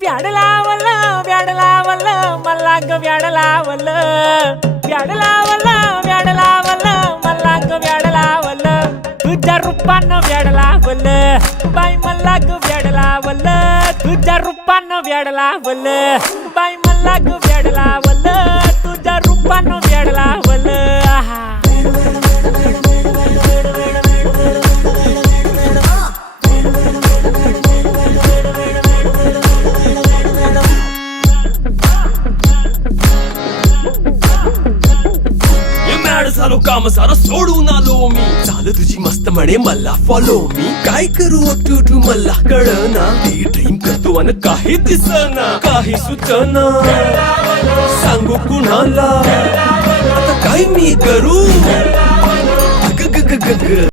व्याड लावलं मला ग व्याड लावलं मला ग व्याड लावलं तुझ्या रूपानं व्याड लावलं बाई मला ग व्याड लावलं तुझ्या रूपानं व्याड लावलं बाई मला ग व्याड लावलं तुझ्या रूपानं व्याड लावलं झालो काम सारा सोडून आलो मी झालं तुझी मस्त म्हणे मला फॉलो मी काय करू टू मला कळना ती ड्रीम करतो आणि काही दिसना काही सुचना सांगू कुणाला आता काय मी करू